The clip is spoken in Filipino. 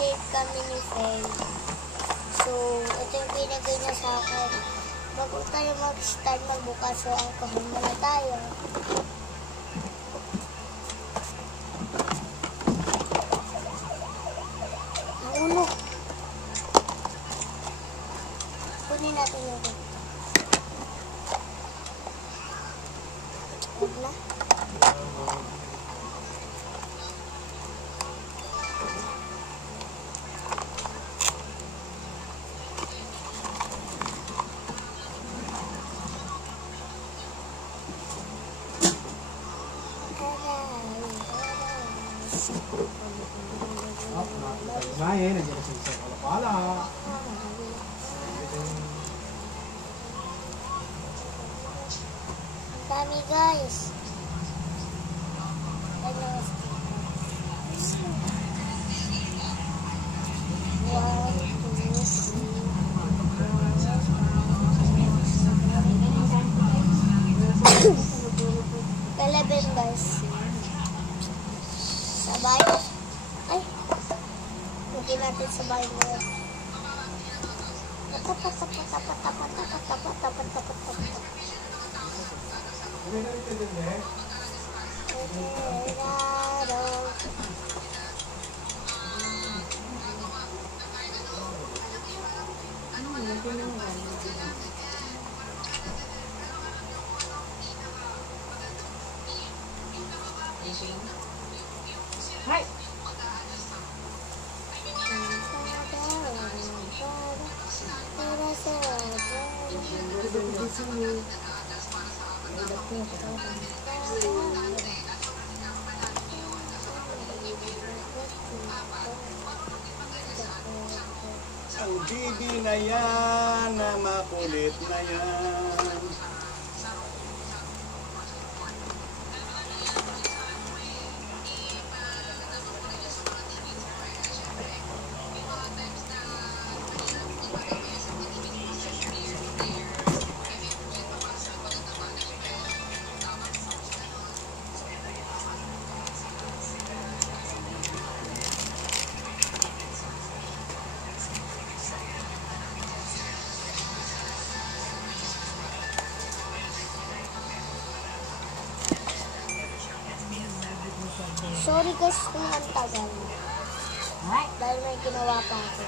nag-shake kami ni Faye. So, ito yung pinagay niya sa akin. Bago tayo mag-start magbukas, so alcohol muna tayo. Ang ulo. Kunin natin yung ito. Huwag na. Main, nandiyan kasi sa pala-pala. Dami guys. Kalaban guys. Sabay. Ay. Lagyan natin sabay mo. Hi. Ang bibi na yan, na makulit na yan. Sorry guys kung ang tagal. Dahil may ginawa pa ako.